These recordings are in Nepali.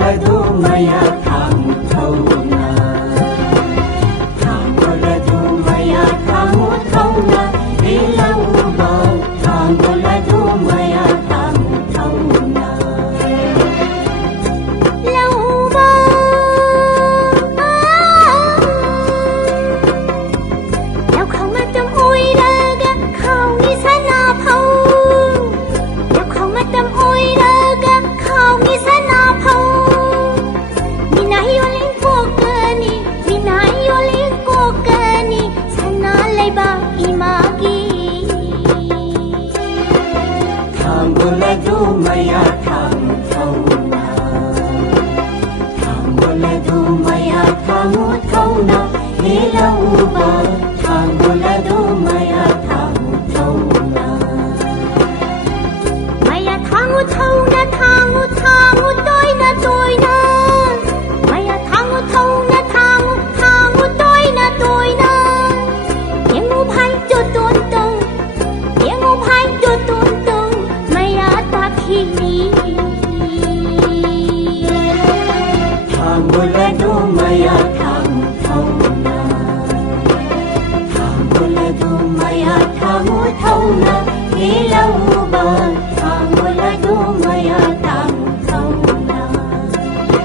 थांबोलदू मया थांबू थाउना थांबोलदू मया थांबू थाउना हे लौबा थांबोलदू मया थांबू थाउना लौबाแล้วเขามาจำอุ้ยระกะเขามีสนาเผาแล้วเขามาจำอุ้ยระกะเขามีสนาเผามีนายโยลิงโกเกนีมีนายโยลิงโกเกนีสนาเลยบาอีมากีทางบุลดูมายาทางเท่านาทางบุลดูมายาทางเท่านาเฮลาอูบาทางบุลดูมายาทางเท่านามายาทางเท่านาทางต้อยนาต้อยนามายาทางเท่านาทางต้อยนาต้อยนายังงูพายจุดตุนตุงยังงูพายจุดตุนตุงมายาตาคีนีทางบุลดูมายาทางเท่านาทางบุลดูมายาทางเท่านาเฮลาอูบาทางบุลดูมายาทางเท่านา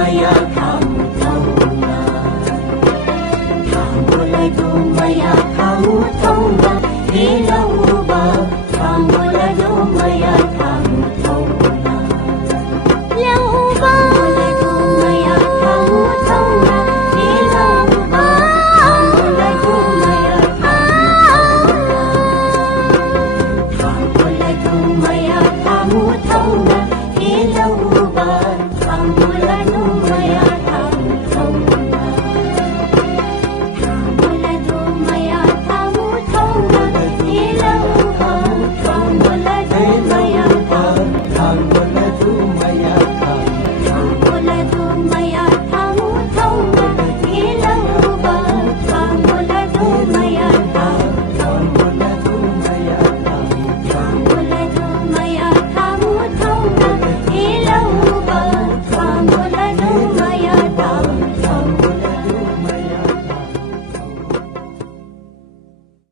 Maya,